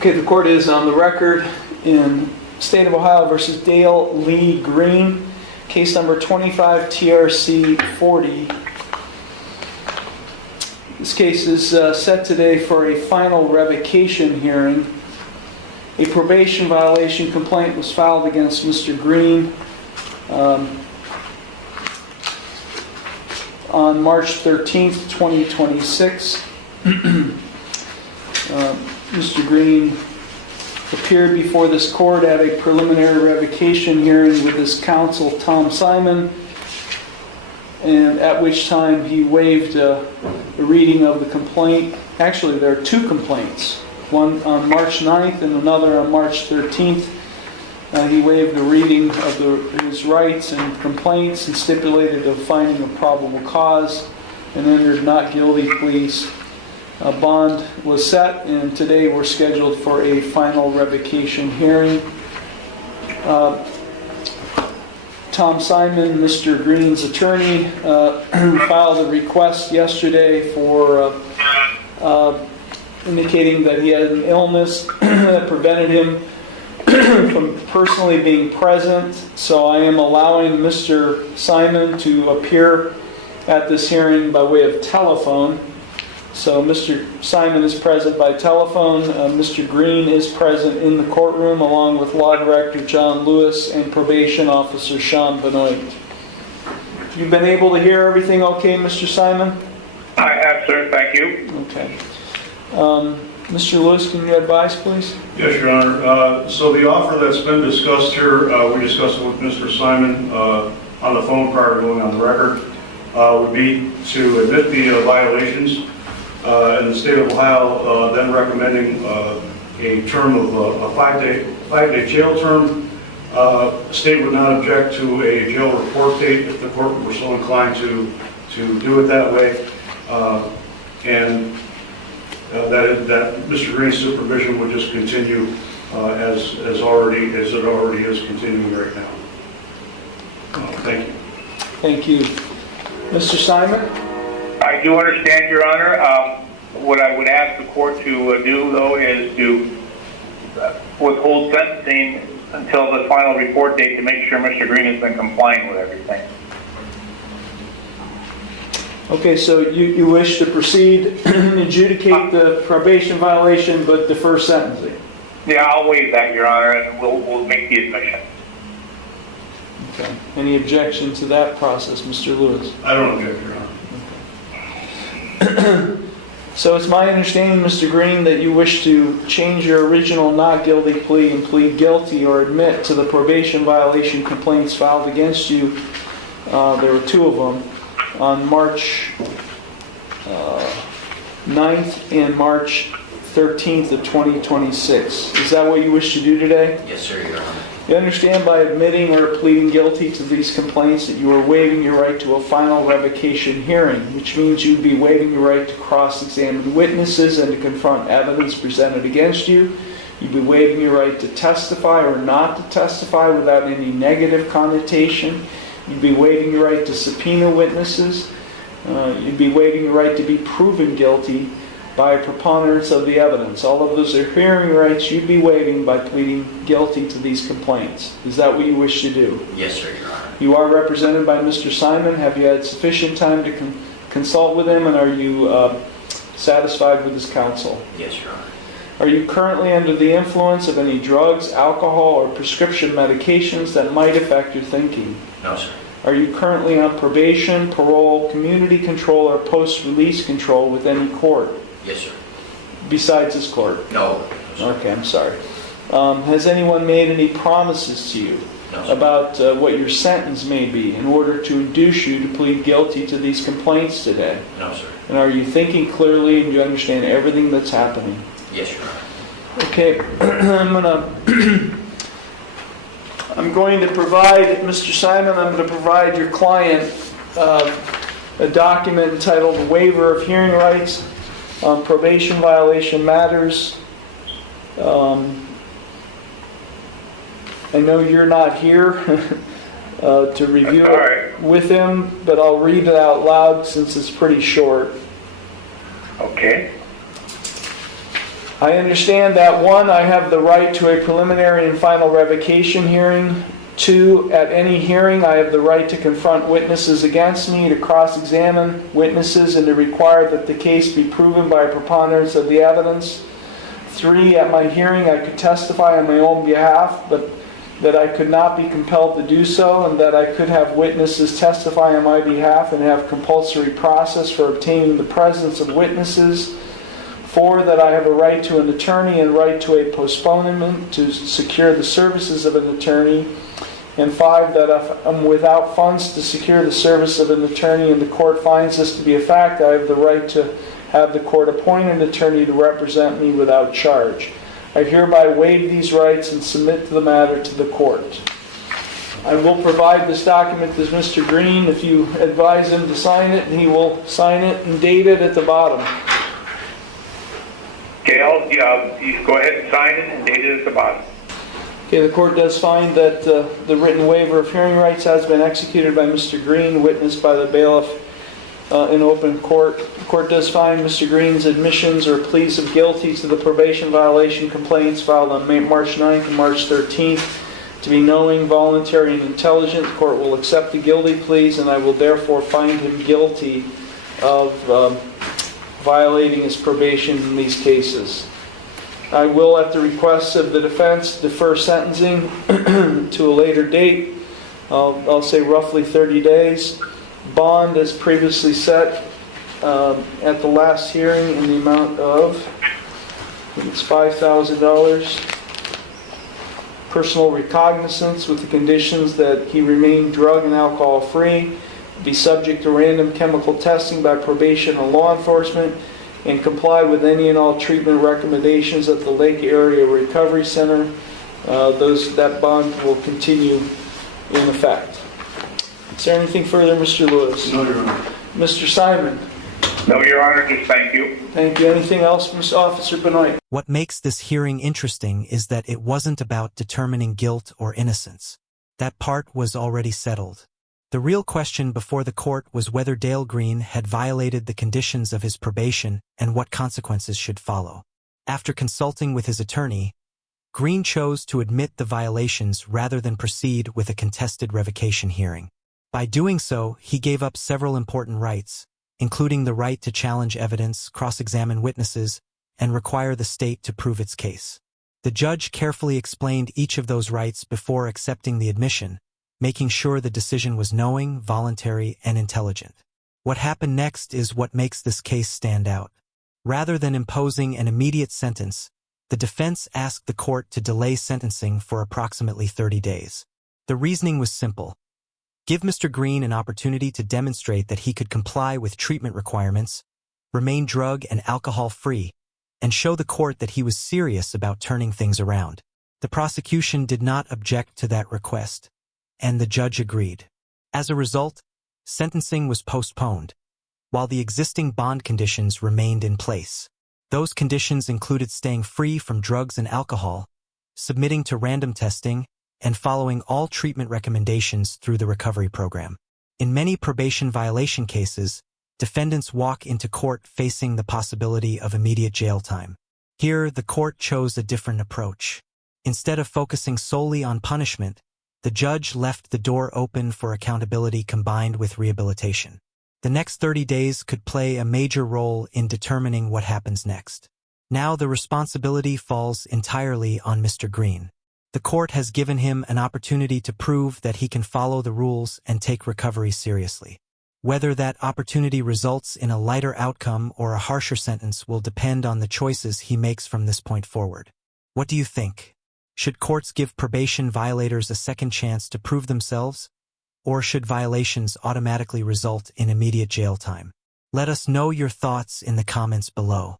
Okay, the court is on the record in State of Ohio versus Dale Lee Green, case number 25 TRC 40. This case is set today for a final revocation hearing. A probation violation complaint was filed against Mr. Green on March 13th, 2026. Mr. Green appeared before this court at a preliminary revocation hearing with his counsel, Tom Simon, and at which time he waived the reading of the complaint. Actually, there are two complaints, one on March 9th and another on March 13th. He waived the reading of his rights and complaints and stipulated a finding of probable cause and entered not guilty pleas. A bond was set, and today we're scheduled for a final revocation hearing. Tom Simon, Mr. Green's attorney, filed a request yesterday for indicating that he had an illness that prevented him from personally being present. So I am allowing Mr. Simon to appear at this hearing by way of telephone. So Mr. Simon is present by telephone. Mr. Green is present in the courtroom along with Law Director John Lewis and Probation Officer Sean Benoit. You've been able to hear everything okay, Mr. Simon? I have, sir. Thank you. Okay. Mr. Lewis, can you advise, please? Yes, Your Honor. So the offer that's been discussed here, we discussed it with Mr. Simon on the phone prior to going on the record, would be to admit the violations in the state of Ohio, then recommending a term of a five-day jail term. The state would not object to a jail report date if the court were so inclined to do it that way, and that Mr. Green's supervision would just continue as it already is continuing right now. Thank you. Thank you. Mr. Simon? I do understand, Your Honor. What I would ask the court to do, though, is to withhold sentencing until the final report date to make sure Mr. Green has been complying with everything. Okay, so you wish to proceed and adjudicate the probation violation but defer sentencing? Yeah, I'll waive that, Your Honor, and we'll make the admission. Okay. Any objection to that process, Mr. Lewis? I don't object, Your Honor. So it's my understanding, Mr. Green, that you wish to change your original not guilty plea and plead guilty or admit to the probation violation complaints filed against you. There were two of them on March 9th and March 13th of 2026. Is that what you wish to do today? Yes, sir, Your Honor. You understand by admitting or pleading guilty to these complaints that you are waiving your right to a final revocation hearing, which means you'd be waiving your right to cross-examine witnesses and to confront evidence presented against you. You'd be waiving your right to testify or not to testify without any negative connotation. You'd be waiving your right to subpoena witnesses. You'd be waiving your right to be proven guilty by a preponderance of the evidence. All of those are hearing rights you'd be waiving by pleading guilty to these complaints. Is that what you wish to do? Yes, sir, Your Honor. You are represented by Mr. Simon. Have you had sufficient time to consult with him, and are you satisfied with his counsel? Yes, Your Honor. Are you currently under the influence of any drugs, alcohol, or prescription medications that might affect your thinking? No, sir. Are you currently on probation, parole, community control, or post-release control with any court? Yes, sir. Besides this court? No. No, sir. Okay, I'm sorry. Has anyone made any promises to you No, sir. about what your sentence may be in order to induce you to plead guilty to these complaints today? No, sir. And are you thinking clearly and you understand everything that's happening? Yes, Your Honor. Okay, I'm going to provide, Mr. Simon, I'm going to provide your client a document entitled Waiver of Hearing Rights on Probation Violation Matters. I know you're not here to review it with him, but I'll read it out loud since it's pretty short. Okay. I understand that 1, I have the right to a preliminary and final revocation hearing. 2, at any hearing, I have the right to confront witnesses against me, to cross-examine witnesses, and to require that the case be proven by a preponderance of the evidence. 3, at my hearing, I could testify on my own behalf, but that I could not be compelled to do so, and that I could have witnesses testify on my behalf and have compulsory process for obtaining the presence of witnesses. 4, that I have a right to an attorney and right to a postponement to secure the services of an attorney. And 5, that if I'm without funds to secure the service of an attorney and the court finds this to be a fact, I have the right to have the court appoint an attorney to represent me without charge. I hereby waive these rights and submit the matter to the court. I will provide this document to Mr. Green. If you advise him to sign it, he will sign it and date it at the bottom. Gail, you go ahead and sign it and date it at the bottom. Okay, the court does find that the written waiver of hearing rights has been executed by Mr. Green, witnessed by the bailiff in open court. The court does find Mr. Green's admissions or pleas of guilty to the probation violation complaints filed on March 9th and March 13th to be knowing, voluntary, and intelligent. The court will accept the guilty pleas, and I will therefore find him guilty of violating his probation in these cases. I will, at the request of the defense, defer sentencing to a later date. I'll say roughly 30 days. Bond, as previously set at the last hearing, in the amount of, I think it's $5,000. Personal recognizance with the conditions that he remain drug and alcohol free, be subject to random chemical testing by probation or law enforcement, and comply with any and all treatment recommendations at the Lake Area Recovery Center. That bond will continue in effect. Is there anything further, Mr. Lewis? No, Your Honor. Mr. Simon? No, Your Honor, just thank you. Thank you. Anything else, Mr. Officer Benoit? What makes this hearing interesting is that it wasn't about determining guilt or innocence. That part was already settled. The real question before the court was whether Dale Green had violated the conditions of his probation and what consequences should follow. After consulting with his attorney, Green chose to admit the violations rather than proceed with a contested revocation hearing. By doing so, he gave up several important rights, including the right to challenge evidence, cross-examine witnesses, and require the state to prove its case. The judge carefully explained each of those rights before accepting the admission, making sure the decision was knowing, voluntary, and intelligent. What happened next is what makes this case stand out. Rather than imposing an immediate sentence, the defense asked the court to delay sentencing for approximately 30 days. The reasoning was simple. Give Mr. Green an opportunity to demonstrate that he could comply with treatment requirements, remain drug and alcohol-free, and show the court that he was serious about turning things around. The prosecution did not object to that request, and the judge agreed. As a result, sentencing was postponed, while the existing bond conditions remained in place. Those conditions included staying free from drugs and alcohol, submitting to random testing, and following all treatment recommendations through the recovery program. In many probation violation cases, defendants walk into court facing the possibility of immediate jail time. Here, the court chose a different approach. Instead of focusing solely on punishment, the judge left the door open for accountability combined with rehabilitation. The next 30 days could play a major role in determining what happens next. Now the responsibility falls entirely on Mr. Green. The court has given him an opportunity to prove that he can follow the rules and take recovery seriously. Whether that opportunity results in a lighter outcome or a harsher sentence will depend on the choices he makes from this point forward. What do you think? Should courts give probation violators a second chance to prove themselves? Or should violations automatically result in immediate jail time? Let us know your thoughts in the comments below.